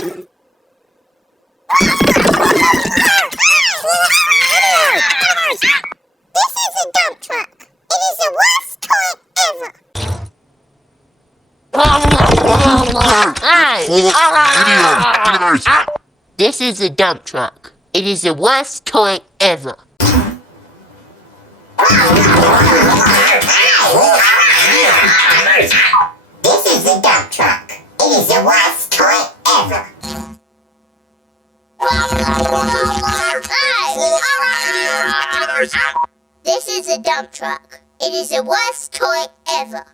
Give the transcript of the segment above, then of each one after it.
This is a dump truck. It is the worst toy ever. This is a dump truck. It is the worst toy ever. This is a dump truck. It is the worst toy ever. This is a dump truck. It is the worst toy ever.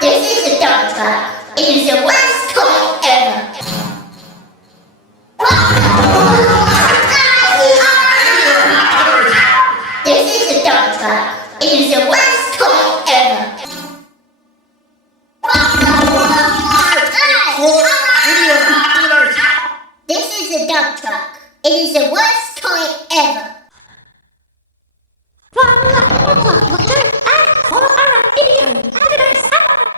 This is a dump truck. It is the worst toy ever. This is a dump truck. It is the worst toy ever. This is a dump truck. It is the worst toy ever.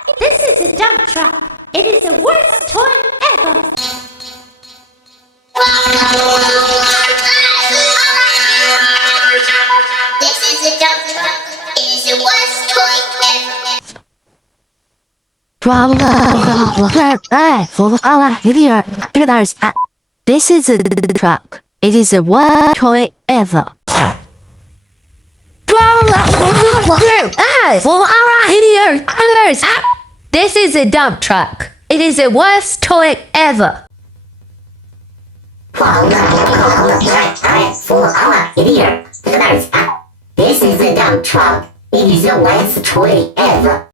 This is a dump truck. It is the worst toy ever. This is a dump truck. It is the worst toy ever. This is a truck. It is the worst toy ever. This is a dump truck. It is the worst toy ever. This is a dump truck. It is the worst toy ever.